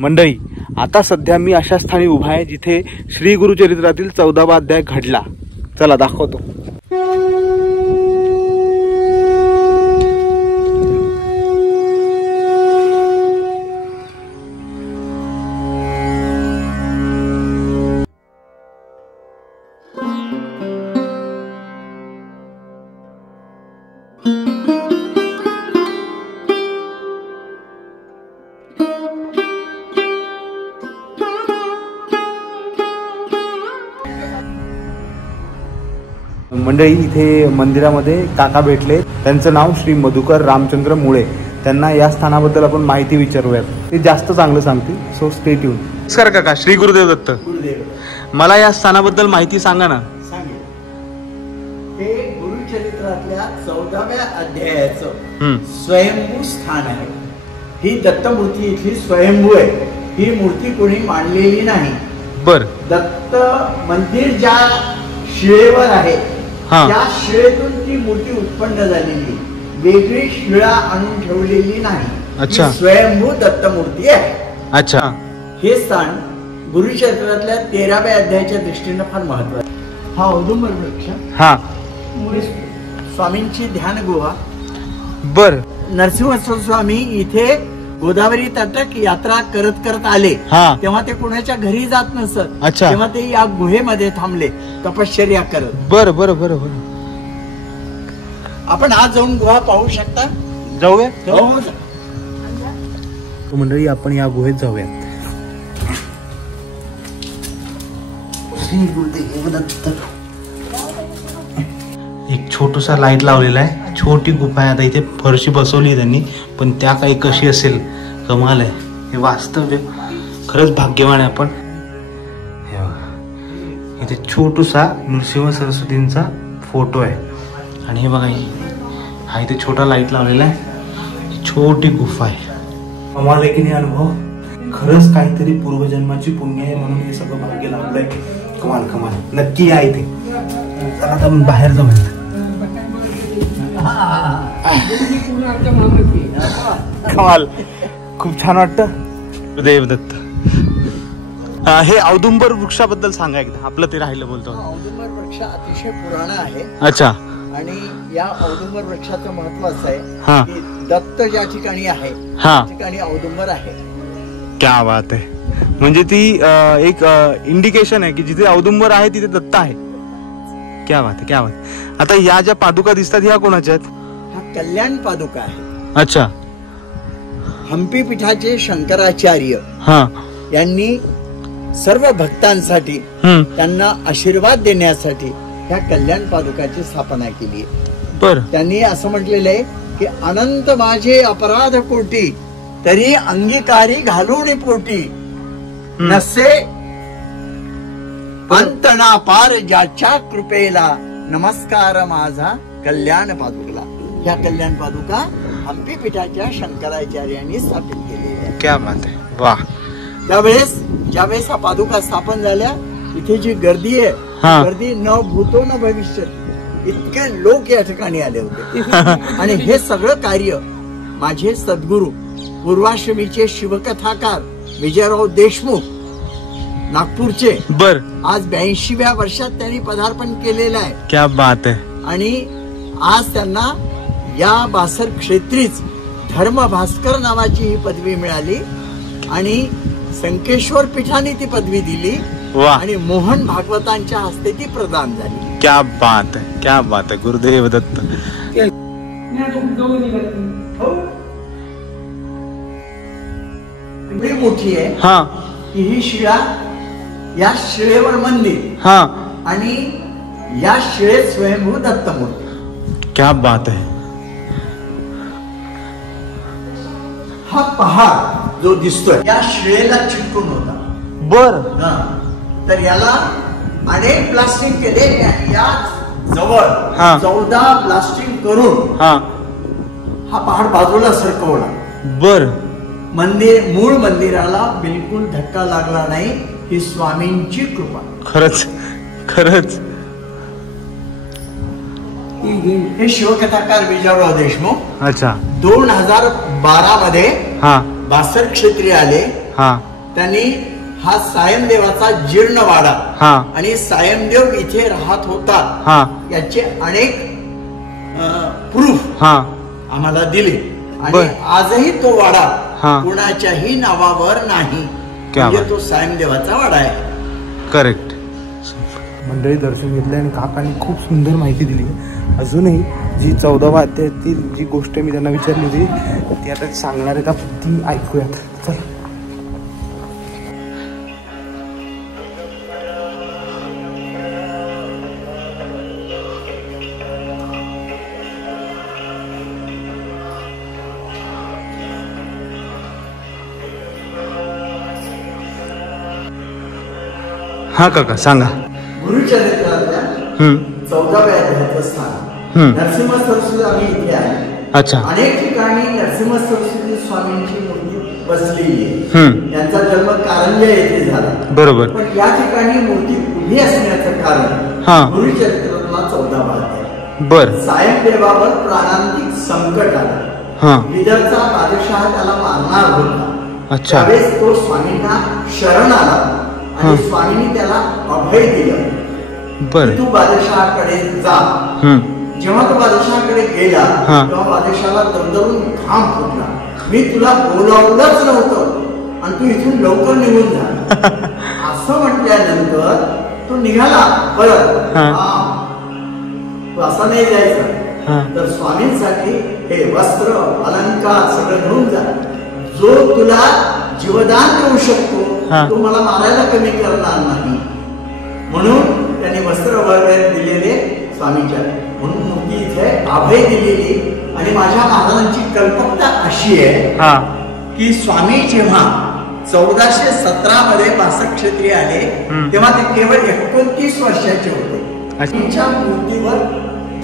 मंडळी, आता सध्या मी अशा स्थानी उभा आहे जिथे श्री गुरुचरित्रातील 14वा अध्याय घडला. चला दाखवतो. मंडळी, इथे मंदिरामध्ये काका भेटले. त्यांचं नाव श्री मधुकर रामचंद्र मुळे. त्यांना या स्थानाबद्दल आपण माहिती विचारूयात. ते जास्त चांगलं सांगतील, सो स्टे ट्यून. नमस्कार काका. श्री गुरुदेव दत्त. गुरुदेव. मला या स्थानाबद्दल माहिती सांगा ना. सांगेल. हे गुरुचरित्रातल्या 14व्या अध्यायाचं स्वयंभू स्थान आहे. ही दत्तमूर्ती इथली स्वयंभू आहे. ही मूर्ती कोणी मांडलेली नाही. बर. दत्त मंदिर ज्या शिळेवर आहे त्या शिळेतून ती मूर्ती उत्पन्न झालेली, वेगळी शिळा आणून ठेवलेली नाही. अच्छा. स्वयंभू दत्त मूर्ती आहे. अच्छा. हे स्थान गुरुचरित्रातल्या 13व्या अध्यायाच्या दृष्टीने फार महत्वाचं. हा औदुंबर वृक्ष, हा स्वामींची ध्यान गुहा. बर. नरसिंह स्वामी इथे गोदावरी तटक यात्रा करत करत आले तेव्हा ते कोणाच्या घरी जात नसत. अच्छा. तेव्हा ते या गुहेमध्ये थांबले तपश्चर्या करत. बर बर बर बर. आपण आज जाऊन गुहा पाहू शकता. जाऊया. हो. मंडळी, आपण या गुहेत जाऊया. श्री गुरुदेव दत्त. एक छोटूसा लाईट लावलेला आहे. छोटी गुफा आहे. आता इथे फरशी बसवली त्यांनी, पण त्या काही कशी असेल, कमाल आहे. हे वास्तव्य खरंच भाग्यवान आहे आपण. हे बघा, इथे छोटूसा नृसिंह सरस्वतींचा फोटो आहे. आणि हे बघा, हा इथे छोटा लाईट लावलेला आहे. छोटी गुफा आहे. कमाल आहे की नाही अनुभव. खरंच काहीतरी पूर्वजन्माची पुण्य आहे म्हणून हे सगळं भाग्य लाभलंय. कमाल कमाल. नक्की या इथे. चला आता बाहेर जाऊ. कमाल. खूप छान वाटतं. गुरुदेव दत्त. हे औदुंबर वृक्षाबद्दल सांगा एकदा. आपलं ते राहिलं बोलतो. औदुंबर वृक्ष अतिशय पुराण आहे. अच्छा. आणि या औदुंबर वृक्षाचं महत्व असं हा. आहे की दत्त ज्या ठिकाणी आहे त्या ठिकाणी औदुंबर आहे. क्या बात आहे. म्हणजे ती एक इंडिकेशन आहे की जिथे औदुंबर आहे तिथे दत्त आहे. क्या बात आहे, क्या बात. आता या ज्या पादुका दिसतात ह्या कोणाच्या आहेत? हा कल्याण पादुका आहे. अच्छा. हंपी पीठाचे शंकराचार्य यांनी सर्व भक्तांसाठी त्यांना आशीर्वाद देण्यासाठी ह्या कल्याण पादुकाची स्थापना केली आहे. बर. त्यांनी असं म्हटलेलं आहे की अनंत माझे अपराध कोटी तरी अंगीकारी घालून पोटी नसे अंतना पार ज्याच्या कृपेला नमस्कार माझा कल्याण पादुकला. ह्या कल्याण पादुका हंपी पीठाच्या शंकराचार्यांनी स्थापित केलेल्या आहेत. क्या बात आहे. वा. त्यावेळेस ज्यावेळेस हा पादुका स्थापन झाल्या इथे जी गर्दी आहे, गर्दी न भूतो न भविष्य, इतके लोक या ठिकाणी आले होते. आणि हे सगळं कार्य माझे सद्गुरू पूर्वाश्रमीचे शिवकथाकार विजयराव देशमुख नागपूरचे बर आज 82व्या वर्षात त्यांनी पदार्पण केलेलं आहे. क्या बात आहे. आणि आज त्यांना या बासर क्षेत्रीच धर्म भास्कर नावाची ही पदवी मिळाली आणि संकेश्वर पीठाने ती पदवी दिली आणि मोहन भागवतांच्या हस्ते ती प्रदान झाली. क्या बात आहे, क्या बात आहे. गुरुदेव दत्त. एवढी मोठी आहे की ही शिळा, या शिळेवर मंदिर आणि या शिळेत स्वयंभू दत्त मूर्ती. क्या बात आहे. हा पहाड जो दिसतोय या शिळेला चिटकून होता. बर. तर याला अनेक ब्लास्टिंग केले. या जवळ 14 ब्लास्टिंग करून हा पहाड बाजूला सरकवला. बर. मंदिर मूळ मंदिराला बिलकुल धक्का लागला नाही. ही स्वामींची कृपा. खरंच खरंच. हे शिवकथाकार विजयराव देशमुख. अच्छा. 2012 मध्ये बासर क्षेत्री आले त्यांनी हा सायमदेवाचा जीर्ण वाडा आणि सायमदेव इथे राहत होता याचे अनेक प्रूफ आम्हाला दिले आणि आजही तो वाडा कुणाच्याही नावावर नाही, म्हणजे तो सायमदेवाचा वाडा आहे. करेक्ट. मंडळी दर्शन घेतले आणि काकांनी खूप सुंदर माहिती दिली. अजूनही जी 14व्या अध्यायातील जी गोष्ट मी त्यांना विचारली होती ती आता सांगणार आहेत, ती ऐकूयात. चला. हा काका सांगा. गुरुचरित्रातल्या 14व्या अध्यायाचं स्थान नरसिंह सरस्वती आम्ही इथे आहे. अच्छा. अनेक ठिकाणी नरसिंह सरस्वती स्वामींची मूर्ती बसलेली आहे. यांचा जन्म कारंजा येथे झाला. बरोबर. पण या ठिकाणी मूर्ती उभी असण्याचं कारण गुरुचरित्रातला 14वा अध्याय. बर. सायमदेवावर प्राणांतिक संकट आलं. विदर्भचा बादशाह त्याला मारणार होता. अच्छा. त्यावेळेस तो स्वामींना शरण आला आणि स्वामींनी त्याला अभय दिलं. तू बादशहाकडे जा. जेव्हा तो बादशहाकडे गेला तेव्हा बादशहाला दरदरून घाम फुटला. मी तुला बोलावलंच नव्हतं आणि तू इथून लवकर निघून जा असं म्हटल्यानंतर तो निघाला परत. तू असं नाही जायचं. तर स्वामींसाठी हे वस्त्र अलंकार सगळं घेऊन जा. जो तुला जीवदान देऊ शकतो तो मला मारायला कमी करणार नाही. म्हणून त्यांनी वस्त्र वगैरे दिलेले स्वामींच्या, म्हणून मूर्ती इथे अभय दिलेली. आणि माझ्या महाराजांची कल्पकता अशी आहे की स्वामी जेव्हा 1417 मध्ये बासष्ट क्षेत्रीय आले तेव्हा ते केवळ 29 वर्षाचे होते. त्यांच्या मूर्तीवर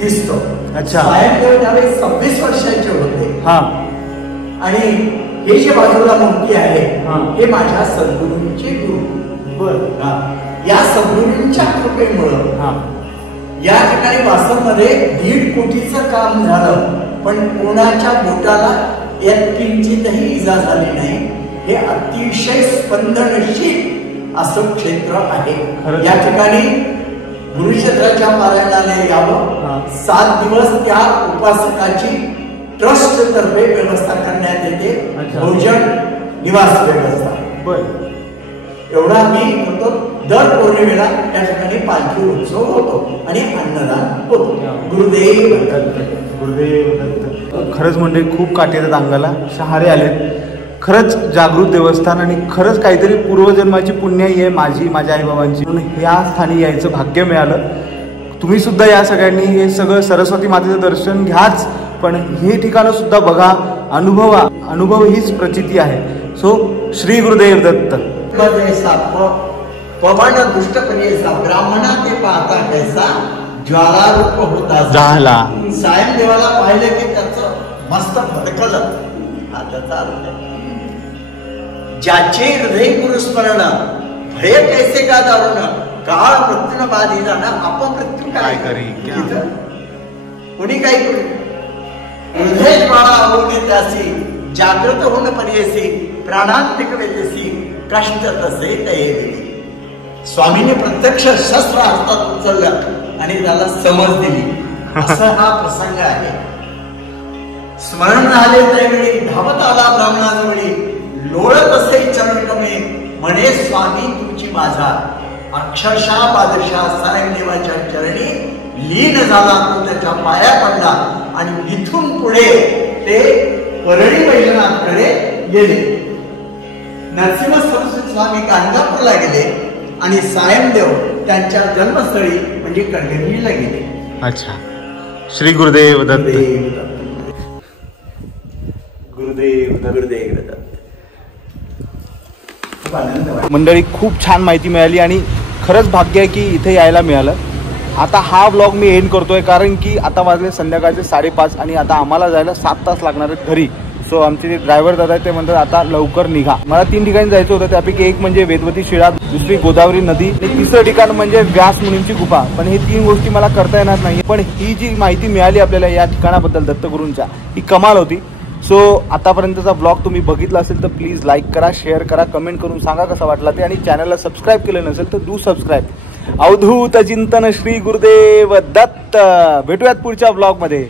दिसतो. सायमदेव त्यावेळी 26 वर्षाचे होते. आणि हे जे बाजूला मूर्ती आहे हे माझ्या सद्गुरूंचे गुरु. या सद्गुरूंच्या कृपेमुळं या ठिकाणी वासरमध्ये 1.5 कोटीचं काम झालं, पण कोणाच्या बोटाला यात किंचितही इजा झाली नाही. हे अतिशय स्पंदनशील असं क्षेत्र आहे. या ठिकाणी गुरुक्षेत्राच्या पारायणाने यावं. 7 दिवस त्या उपासकाची ट्रस्ट तर्फे व्यवस्था करण्यात येते. भोजन निवास व्यवस्था एवढा आम्ही करतो. दर पौर्णिमेला त्या ठिकाणी पालखी उत्सव होतो आणि अन्नदान होतो. गुरुदेव गुरुदेव दत्त. खरंच म्हणजे खूप काठी येतात अंगाला, शहारे आलेत. खरंच जागृत देवस्थान आणि खरंच काहीतरी पूर्वजन्माची पुण्याई आहे माझी, माझ्या आईबाबांची. म्हणून या स्थानी यायचं भाग्य मिळालं. तुम्ही सुद्धा या सगळ्यांनी हे सगळं सरस्वती मातेचं दर्शन घ्याच, पण हे ठिकाणं सुद्धा बघा, अनुभवा. अनुभव हीच प्रचिती आहे. सो श्री गुरुदेव दत्त. पवन दुष्टपणेसा ब्राह्मणा ते पाहता कैसा ज्वालारूप होता झाला. सायमदेवाला पाहिलं की त्याचं मस्त फडकलं. हा त्याचा अर्थ आहे. ज्याचे हृदय गुरुस्मरण भय कैसे का दारुण काळ मृत्यून बाधी जाणं अपमृत्यू काय करी. कोणी काय करू. हृदय ज्वाळा आवडणे त्यासी जागृत होऊन पर्यसी प्राणांतिक वेदेसी कष्ट तसे तये. स्वामीने प्रत्यक्ष शस्त्र हातात उचललं आणि त्याला समज दिली. असा हा प्रसंग आहे. स्मरण झाले त्यावेळी धावत आला ब्राह्मणाजवळी. लोळत असे चरणकमे म्हणे स्वामी तुमची माझा. अक्षरशः बादशाह सायमदेवाच्या चरणी लीन झाला. तो त्याच्या पाया पडला आणि इथून पुढे ते परळी वैजनाथकडे गेले. नरसिंह सरस्वती स्वामी गाणगापूरला गेले आणि सायमदेव त्यांच्या जन्मस्थळी म्हणजे कणगेरीला गेले. अच्छा. श्री गुरुदेव दत्त. गुरुदेव गुरुदेव दत्त. मंडळी खूप छान माहिती मिळाली आणि खरंच भाग्य आहे की इथे यायला मिळालं. आता हा व्लॉग मी एंड करतोय कारण की आता वाजले संध्याकाळचे 5:30 आणि आता आम्हाला जायला 7 तास लागणार आहेत घरी. सो आमचे जे ड्रायव्हर दादा आहेत ते म्हणतात आता लवकर निघा. मला 3 ठिकाणी जायचं होतं. त्यापैकी एक म्हणजे वेदवती शिळा, दुसरी गोदावरी नदी आणि तिसरं ठिकाण म्हणजे व्यास मुनींची गुफा. पण हे 3 गोष्टी मला करता येणार नाही. पण ही जी माहिती मिळाली आपल्याला या ठिकाणाबद्दल दत्तगुरूंच्या ही कमाल होती. सो आतापर्यंतचा ब्लॉग तुम्ही बघितला असेल तर प्लीज लाईक करा, शेअर करा, कमेंट करून सांगा कसा वाटला ते, आणि चॅनलला सबस्क्राईब केलं नसेल तर डू सबस्क्राईब. अवधूत चिंतन श्री गुरुदेव दत्त. भेटूयात पुढच्या ब्लॉग मध्ये.